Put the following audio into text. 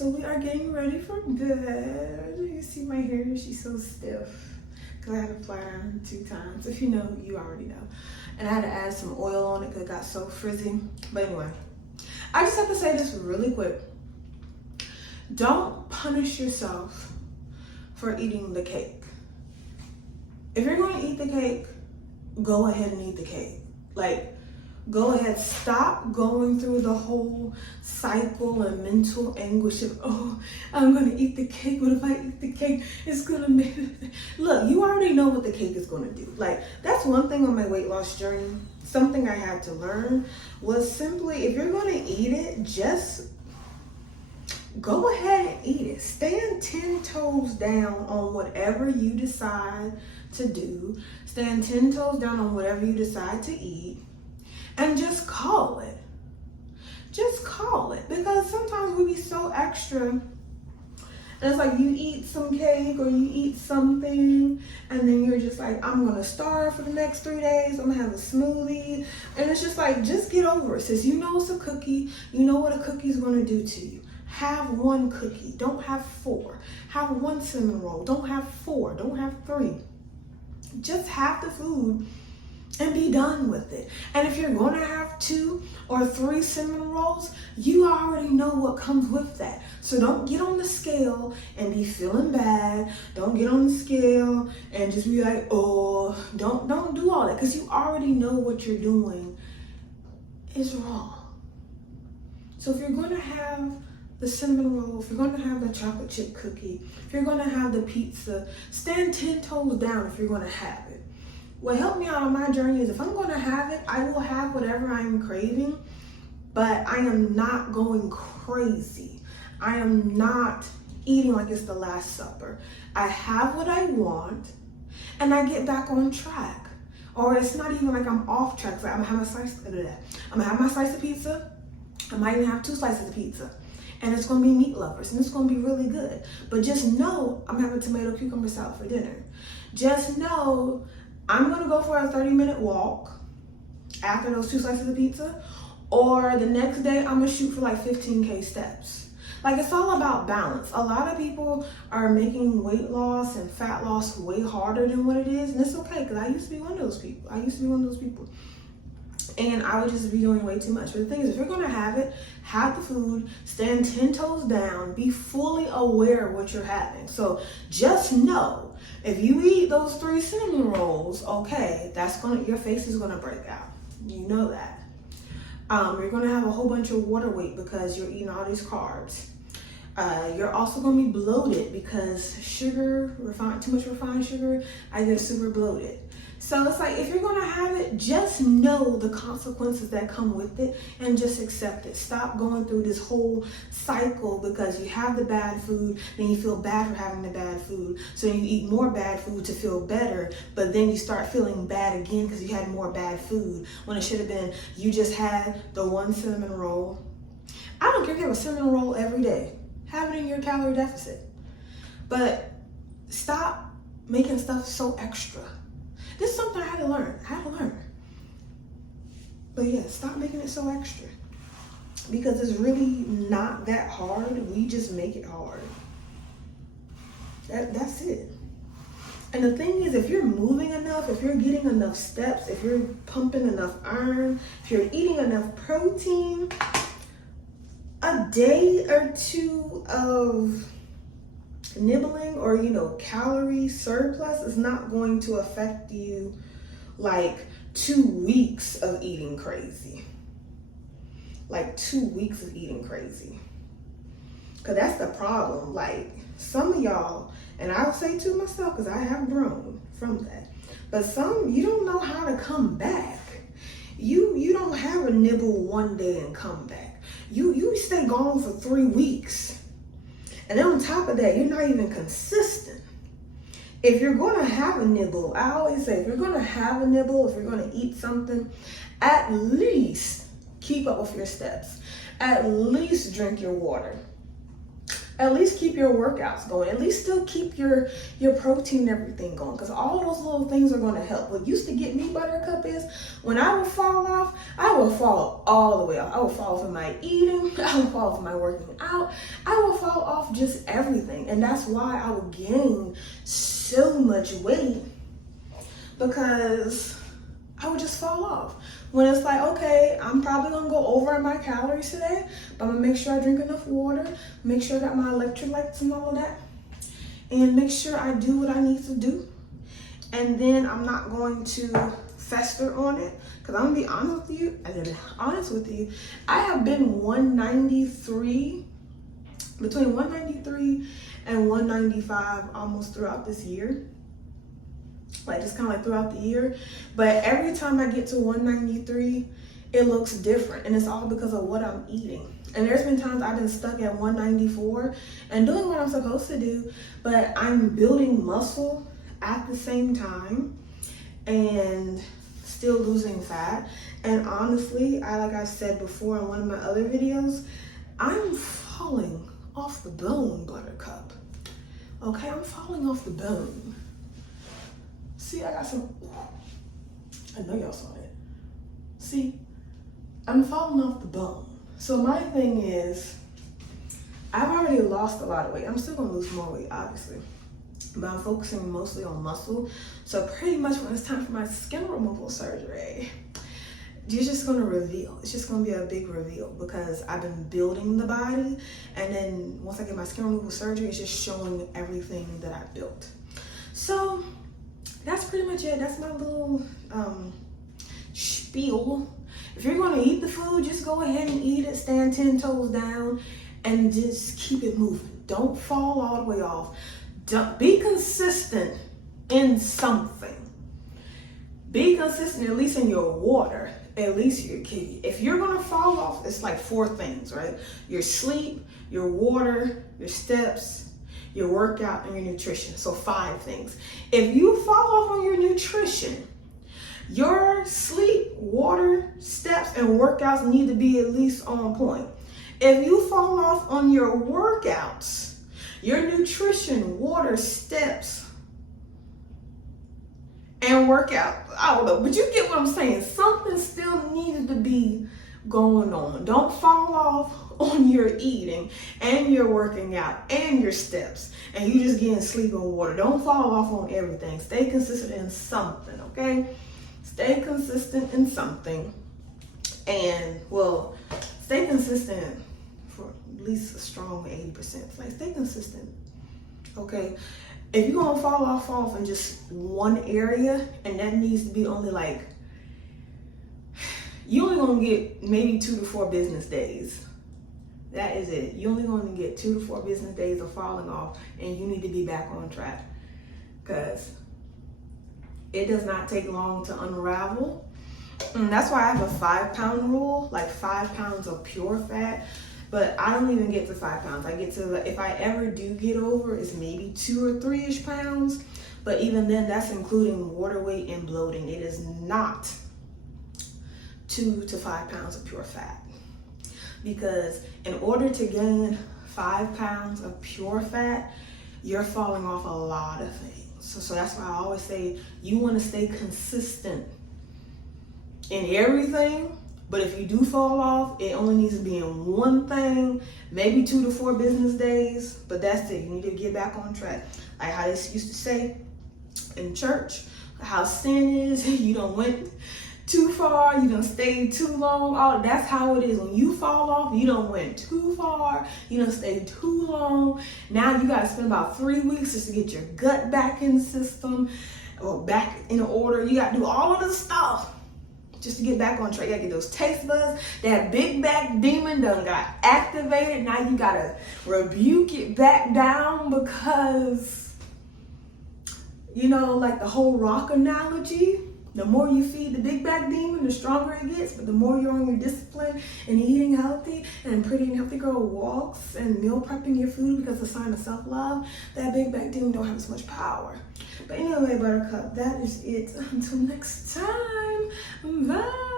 So we are getting ready for bed. You see my hair, she's so stiff. Cause I had to flat iron 2 times. If you know, you already know. And I had to add some oil on it because it got so frizzy. But anyway, I just have to say this really quick. Don't punish yourself for eating the cake. If you're going to eat the cake, go ahead and eat the cake. Like, go ahead, stop going through the whole cycle and mental anguish of, oh, I'm gonna eat the cake. What if I eat the cake? It's gonna make Look, you already know what the cake is gonna do. Like, that's one thing on my weight loss journey. Something I had to learn was simply, if you're gonna eat it, just go ahead and eat it. Stand 10 toes down on whatever you decide to do. Stand 10 toes down on whatever you decide to eat. And just call it. Just call it. Because sometimes we be so extra. And it's like you eat some cake or you eat something and then you're just like, I'm going to starve for the next 3 days. I'm going to have a smoothie. And it's just like, just get over it. Since you know it's a cookie, you know what a cookie is going to do to you. Have 1 cookie. Don't have 4. Have 1 cinnamon roll. Don't have 4. Don't have 3. Just have the food and be done with it. And if you're going to have 2 or 3 cinnamon rolls, you already know what comes with that. So don't get on the scale and be feeling bad. Don't get on the scale and just be like, oh, don't do all that, because you already know what you're doing is wrong. So if you're going to have the cinnamon roll, if you're going to have the chocolate chip cookie, if you're going to have the pizza, stand 10 toes down if you're going to have it. What helped me out on my journey is if I'm going to have it, I will have whatever I'm craving, but I am not going crazy. I am not eating like it's the Last Supper. I have what I want and I get back on track. Or it's not even like I'm off track. It's like I'm gonna have my slice of pizza. I might even have 2 slices of pizza. And it's gonna be meat lovers and it's gonna be really good. But just know I'm having tomato cucumber salad for dinner. Just know I'm gonna go for a 30-minute walk after those 2 slices of pizza, or the next day I'm gonna shoot for like 15K steps. Like, it's all about balance. A lot of people are making weight loss and fat loss way harder than what it is, and it's okay, because I used to be one of those people. And I would just be doing way too much. But the thing is, if you're gonna have it, have the food, stand 10 toes down, be fully aware of what you're having. So just know, if you eat those 3 cinnamon rolls, okay, your face is gonna break out. You know that. You're gonna have a whole bunch of water weight because you're eating all these carbs. You're also gonna be bloated because too much refined sugar, I get super bloated. So it's like, if you're gonna have it, just know the consequences that come with it and just accept it. Stop going through this whole cycle because you have the bad food, then you feel bad for having the bad food. So you eat more bad food to feel better, but then you start feeling bad again because you had more bad food when it should have been you just had the 1 cinnamon roll. I don't care if you have a cinnamon roll every day. Have it in your calorie deficit. But stop making stuff so extra. This is something I had to learn. But yeah, stop making it so extra. Because it's really not that hard. We just make it hard. That's it. And the thing is, if you're moving enough, if you're getting enough steps, if you're pumping enough iron, if you're eating enough protein, a day or 2 of nibbling or calorie surplus is not going to affect you like 2 weeks of eating crazy. Like 2 weeks of eating crazy. Because that's the problem. Like, some of y'all, and I'll say to myself because I have grown from that, but some, you don't know how to come back. You don't have a nibble one day and come back. You stay gone for 3 weeks. And then on top of that, you're not even consistent. If you're going to have a nibble, I always say, if you're going to have a nibble, if you're going to eat something, at least keep up with your steps. At least drink your water. at least keep your workouts going. At least still keep your protein and everything going, because all those little things are going to help. What used to get me, Buttercup, is when I would fall off, I would fall all the way off. I would fall off in my eating, I would fall off in my working out, I would fall off just everything. And that's why I would gain so much weight, because I would just fall off. When it's like, okay, I'm probably gonna go over my calories today, but I'm gonna make sure I drink enough water, make sure I got my electrolytes and all of that, and make sure I do what I need to do. And then I'm not going to fester on it, because I'm gonna be honest with you, I have been 193, between 193 and 195 almost throughout this year. Like just kind of like throughout the year, but every time I get to 193, it looks different, and it's all because of what I'm eating. And there's been times I've been stuck at 194 and doing what I'm supposed to do, but I'm building muscle at the same time and still losing fat. And honestly, like I said before in one of my other videos, I'm falling off the bone, Buttercup. Okay, I'm falling off the bone. See, I got some, I know y'all saw it. See, I'm falling off the bone. So my thing is, I've already lost a lot of weight. I'm still gonna lose more weight, obviously, but I'm focusing mostly on muscle. So pretty much when it's time for my skin removal surgery, you're just gonna reveal. It's just gonna be a big reveal, because I've been building the body, and then once I get my skin removal surgery, it's just showing everything that I built. So that's pretty much it. That's my little spiel. If you're going to eat the food, just go ahead and eat it. Stand 10 toes down and just keep it moving. Don't fall all the way off. Be consistent in something. Be consistent at least in your water. At least if you're going to fall off, it's like 4 things, right? Your sleep, your water, your steps, your workout, and your nutrition. So 5 things. If you fall off on your nutrition, your sleep, water, steps, and workouts need to be at least on point. If you fall off on your workouts, your nutrition, water, steps, and workout, I don't know, but you get what I'm saying. Something still needed to be going on. Don't fall off on your eating and your working out and your steps, and you just getting sleep and water. Don't fall off on everything. Stay consistent in something, okay? Stay consistent in something, and well, stay consistent for at least a strong 80%. Like, stay consistent, okay? If you're gonna fall off in just one area, and that needs to be only like, you only gonna get maybe 2 to 4 business days. That is it. You only going to get 2 to 4 business days of falling off, and you need to be back on track, because it does not take long to unravel. And that's why I have a 5-pound rule, like 5 pounds of pure fat. But I don't even get to 5 pounds. I get to, if I ever do get over, it's maybe 2 or 3-ish pounds. But even then, that's including water weight and bloating. It is not 2 to 5 pounds of pure fat. Because in order to gain 5 pounds of pure fat, you're falling off a lot of things. So that's why I always say you want to stay consistent in everything. But if you do fall off, it only needs to be in one thing, maybe 2 to 4 business days. But that's it. You need to get back on track. Like how they used to say in church, how sin is, you don't went too far, you done stayed too long. Oh, that's how it is. When you fall off, you done went too far, you done stayed too long. Now you got to spend about 3 weeks just to get your gut back in the system or back in order. You got to do all of this stuff just to get back on track. You got to get those taste buds. That big back demon done got activated. Now you got to rebuke it back down, because, you know, like the whole rock analogy, the more you feed the big back demon, the stronger it gets. But the more you're on your discipline and eating healthy, and Pretty and Healthy Girl walks and meal prepping your food because it's a sign of self-love, that big back demon don't have as much power. But anyway, Buttercup, that is it. Until next time, bye.